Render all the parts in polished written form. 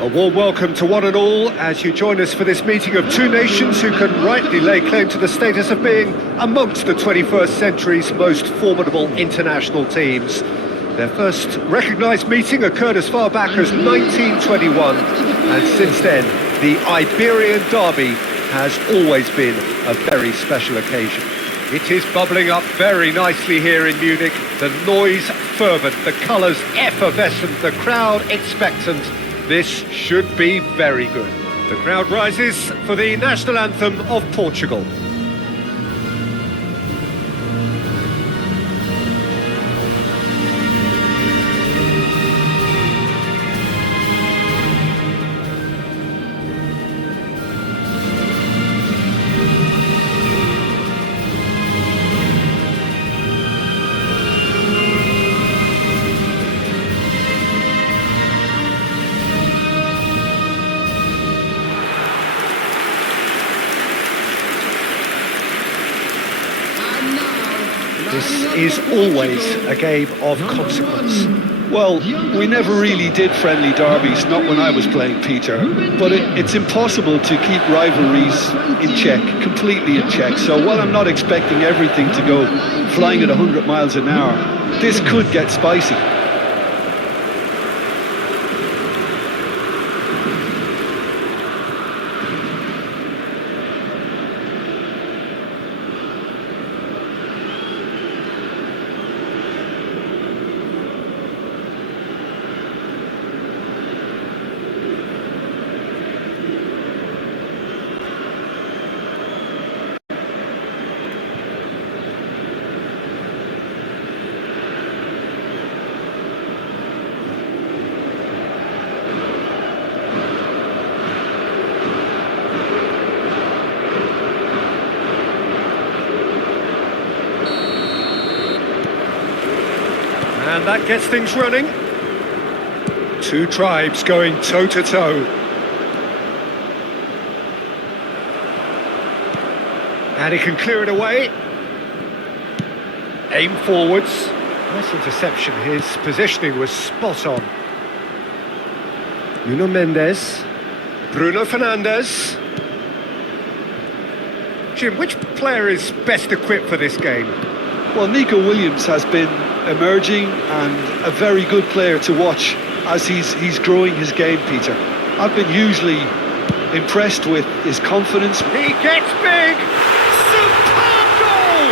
A warm welcome to one and all as you join us for this meeting of two nations who can rightly lay claim to the status of being amongst the 21st century's most formidable international teams. Their first recognised meeting occurred as far back as 1921, and since then, the Iberian Derby has always been a very special occasion. It is bubbling up very nicely here in Munich, the noise fervent, the colours effervescent, the crowd expectant. This should be very good. The crowd rises for the national anthem of Portugal. This is always a game of consequence. Well, we never really did friendly derbies, not when I was playing, Peter. But it's impossible to keep rivalries in check, completely in check. So while I'm not expecting everything to go flying at 100 miles an hour, this could get spicy. And that gets things running. Two tribes going toe-to-toe. And he can clear it away. Aim forwards. Nice interception. His positioning was spot on. Nuno Mendes. Bruno Fernandes. Jim, which player is best equipped for this game? Well, Nico Williams has been emerging and a very good player to watch as he's growing his game, Peter. I've been hugely impressed with his confidence. He gets big! Superb goal!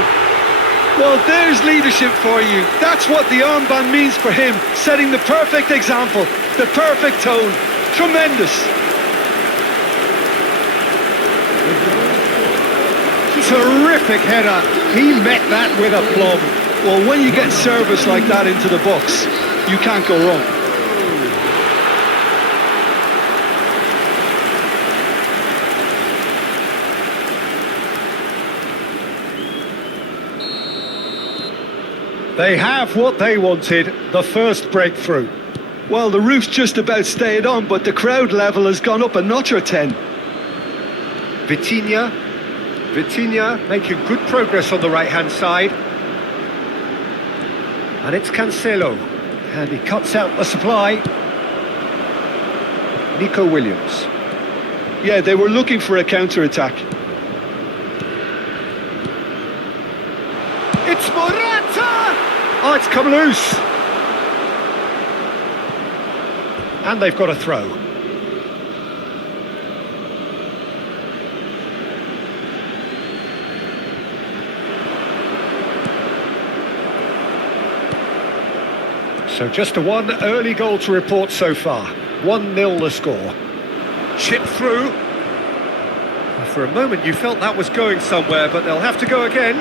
Well, there's leadership for you. That's what the armband means for him, setting the perfect example, the perfect tone. Tremendous. Terrific header. He met that with aplomb. Well, when you get service like that into the box, you can't go wrong. They have what they wanted, the first breakthrough. Well, the roof's just about stayed on, but the crowd level has gone up a notch or 10. Vitinha making good progress on the right-hand side. And it's Cancelo. And he cuts out the supply. Nico Williams. Yeah, they were looking for a counter-attack. It's Morata! Oh, it's come loose. And they've got a throw. So just a one early goal to report so far. 1-0 the score. Chip through. For a moment you felt that was going somewhere, but they'll have to go again.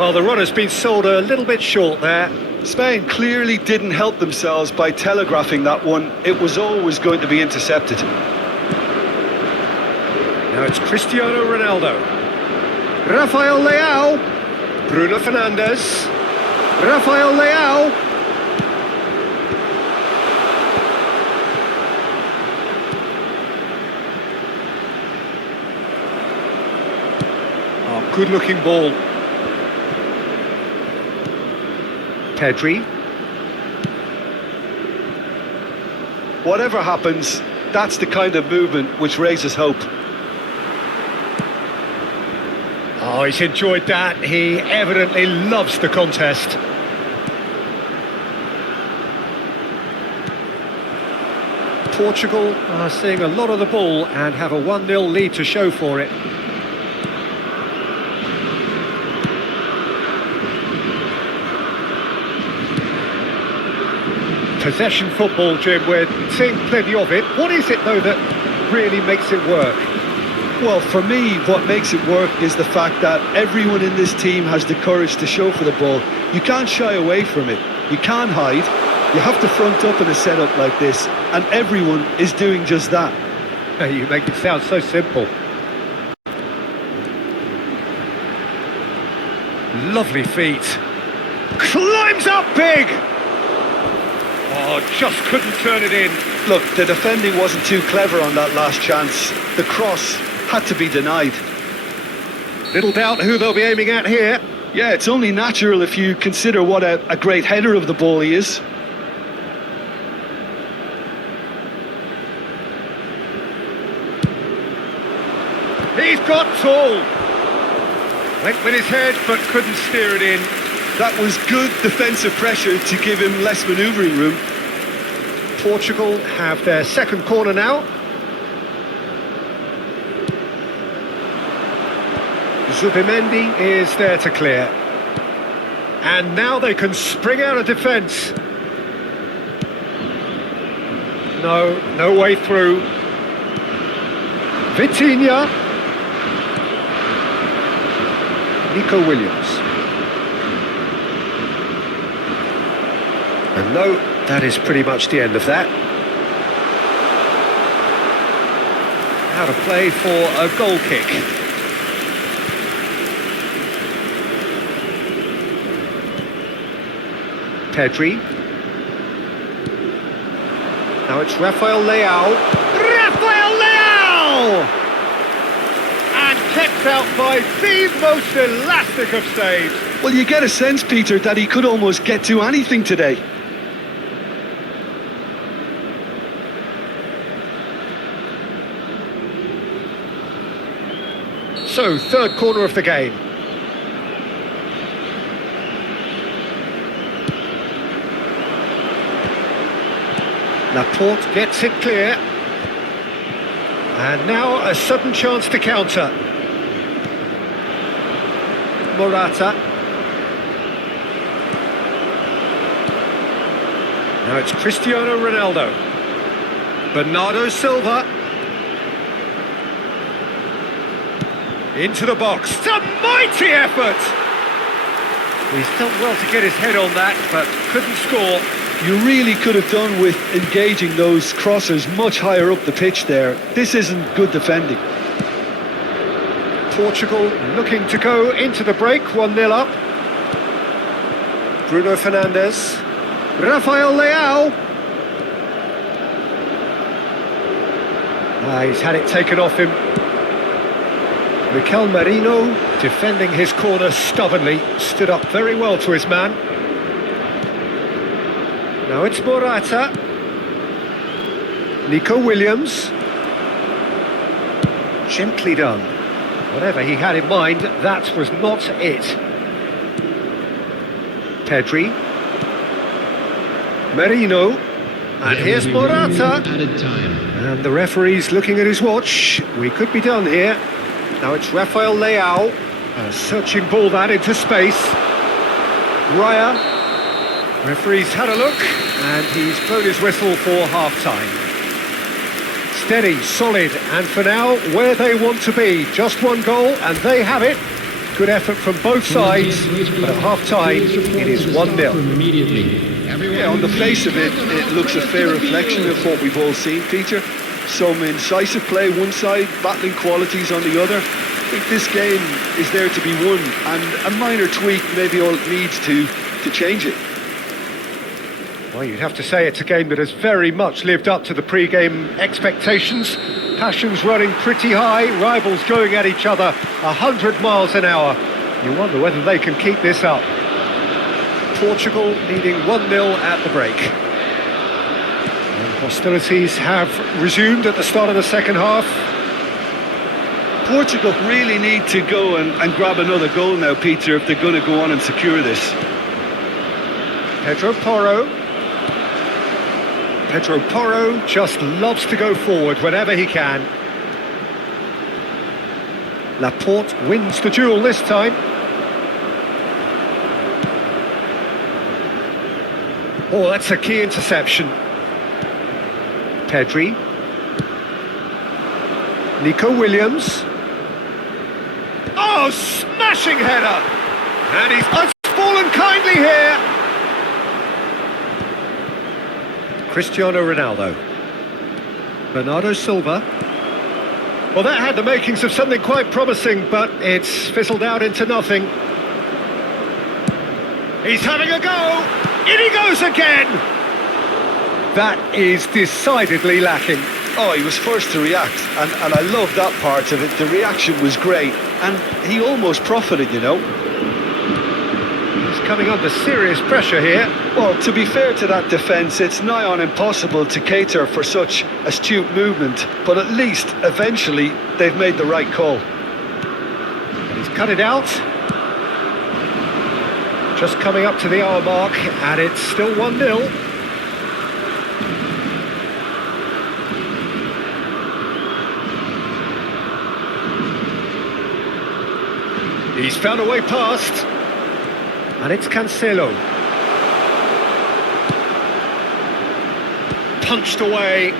Well, the run has been sold a little bit short there. Spain clearly didn't help themselves by telegraphing that one. It was always going to be intercepted. Now it's Cristiano Ronaldo. Rafael Leao. Bruno Fernandes. Rafael Leao. Oh, good looking ball. Pedri. Whatever happens, that's the kind of movement which raises hope. Oh, he's enjoyed that. He evidently loves the contest. Portugal are seeing a lot of the ball and have a 1-0 lead to show for it. Possession football, Jim, we're seeing plenty of it. What is it, though, that really makes it work? Well, for me, what makes it work is the fact that everyone in this team has the courage to show for the ball. You can't shy away from it. You can't hide. You have to front up in a setup like this, and everyone is doing just that. You make it sound so simple. Lovely feet. Climbs up big! Oh, just couldn't turn it in. Look, the defending wasn't too clever on that last chance. The cross had to be denied. Little doubt who they'll be aiming at here. Yeah, it's only natural if you consider what a great header of the ball he is. He's got tall. Went with his head, but couldn't steer it in. That was good defensive pressure to give him less manoeuvring room. Portugal have their second corner now. Zubimendi is there to clear. And now they can spring out of defence. No way through. Vitinha. Nico Williams. And no, that is pretty much the end of that. Out of play for a goal kick. Pedri. Now it's Rafael Leao. Rafael Leao! And kept out by the most elastic of saves. Well, you get a sense, Peter, that he could almost get to anything today. So, third corner of the game. Laporte gets it clear. And now a sudden chance to counter. Morata. Now it's Cristiano Ronaldo. Bernardo Silva. Into the box. It's a mighty effort! He's done well to get his head on that, but couldn't score. You really could have done with engaging those crossers much higher up the pitch there. This isn't good defending. Portugal looking to go into the break, 1-0 up. Bruno Fernandes. Rafael Leao. He's had it taken off him. Mikel Merino defending his corner stubbornly, stood up very well to his man. Now it's Morata. Nico Williams. Gently done. Whatever he had in mind, that was not it. Pedri. Merino. And here's Morata. And the referee's looking at his watch. We could be done here. Now it's Rafael Leao. A searching ball that into space. Raya. Referee's had a look, and he's blown his whistle for half-time. Steady, solid, and for now, where they want to be. Just one goal, and they have it. Good effort from both sides, but at half-time, it is 1-0. Yeah, on the face of it, it looks a fair reflection of what we've all seen, Peter. Some incisive play one side, battling qualities on the other. I think this game is there to be won, and a minor tweak may be all it needs to change it. Well, you'd have to say it's a game that has very much lived up to the pre-game expectations. Passions running pretty high, rivals going at each other 100 miles an hour. You wonder whether they can keep this up. Portugal leading 1-0 at the break. And hostilities have resumed at the start of the second half. Portugal really need to go and grab another goal now, Peter, if they're going to go on and secure this. Pedro Porro. Pedro Porro just loves to go forward whenever he can. Laporte wins the duel this time. Oh, that's a key interception. Pedri. Nico Williams. Oh, smashing header! And he's fallen kindly here. Cristiano Ronaldo. Bernardo Silva. Well, that had the makings of something quite promising, but it's fizzled out into nothing. He's having a go! In he goes again! That is decidedly lacking. Oh, he was first to react, and I love that part of it. The reaction was great, and he almost profited, you know. He's coming under serious pressure here. Well, to be fair to that defence, it's nigh on impossible to cater for such astute movement, but at least, eventually, they've made the right call. And he's cut it out. Just coming up to the hour mark, and it's still 1-0. He's found a way past. And it's Cancelo. Punched away.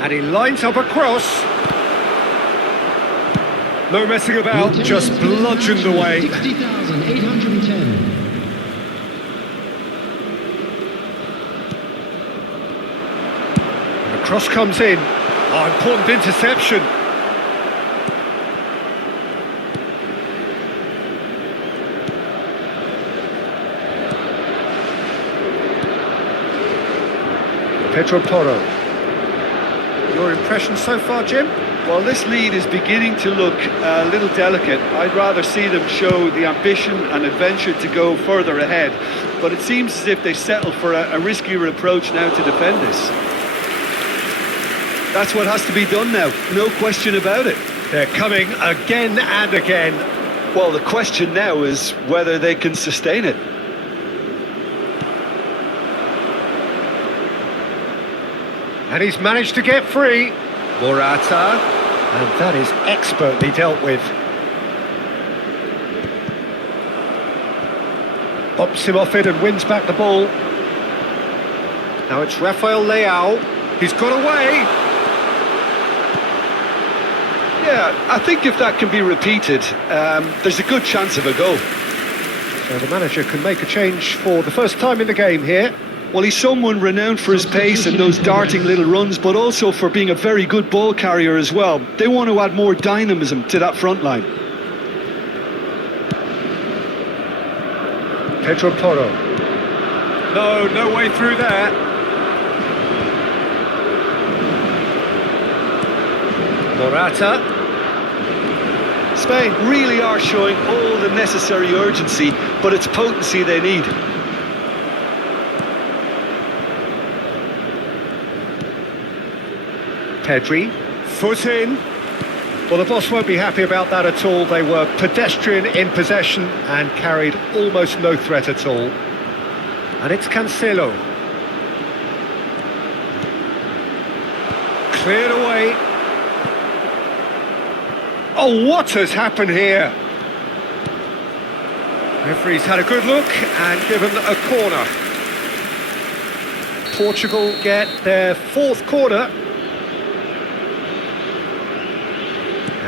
And he lines up a cross. No messing about, just bludgeoned away. 60,810. The cross comes in. Oh, important interception. Pedro Porro. Your impression so far, Jim? Well, this lead is beginning to look a little delicate. I'd rather see them show the ambition and adventure to go further ahead. But it seems as if they settle for a riskier approach now to defend this. That's what has to be done now, no question about it. They're coming again and again. Well, the question now is whether they can sustain it. And he's managed to get free. Morata. And that is expertly dealt with. Bops him off it and wins back the ball. Now it's Rafael Leao. He's got away. Yeah, I think if that can be repeated, there's a good chance of a goal. So the manager can make a change for the first time in the game here. Well, he's someone renowned for his pace and those darting little runs, but also for being a very good ball carrier as well. They want to add more dynamism to that front line. Pedro Porro. No way through there. Morata. Spain really are showing all the necessary urgency, but it's potency they need. Pedri, foot in. Well, the boss won't be happy about that at all. They were pedestrian in possession and carried almost no threat at all. And it's Cancelo. Cleared away. Oh, what has happened here? Referee's had a good look and given a corner. Portugal get their fourth corner.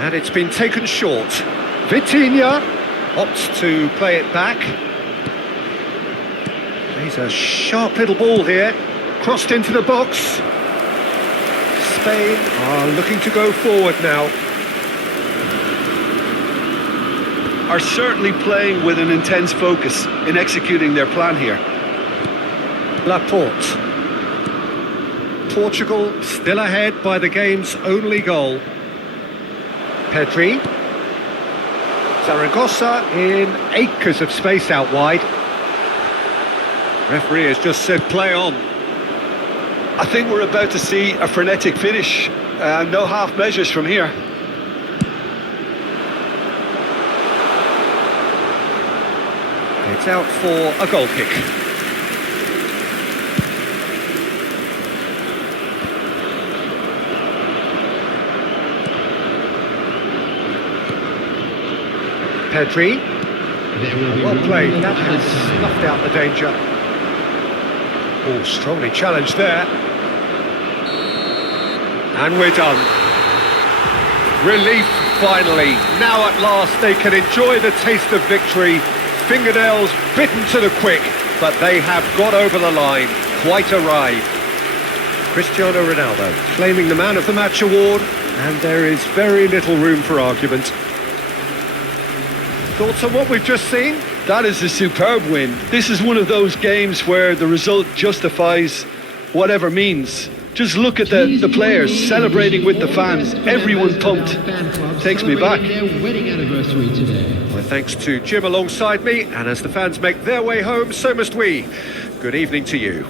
And it's been taken short. Vitinha opts to play it back. He's a sharp little ball here. Crossed into the box. Spain are looking to go forward now. Are certainly playing with an intense focus in executing their plan here. Laporte. Portugal still ahead by the game's only goal. Pedri. Zaragoza in acres of space out wide. Referee has just said play on. I think we're about to see a frenetic finish. No half measures from here. It's out for a goal kick. Pedri. Well played, that has snuffed out the danger. Oh, strongly challenged there. And we're done. Relief, finally. Now at last they can enjoy the taste of victory. Fingernails bitten to the quick, but they have got over the line. Quite a ride. Cristiano Ronaldo claiming the Man of the Match award, and there is very little room for argument. Thoughts on what we've just seen? That is a superb win. This is one of those games where the result justifies whatever means. Just look at the players celebrating with the fans. Everyone pumped. Takes me back. Their wedding anniversary today. My thanks to Jim alongside me, and as the fans make their way home, so must we. Good evening to you.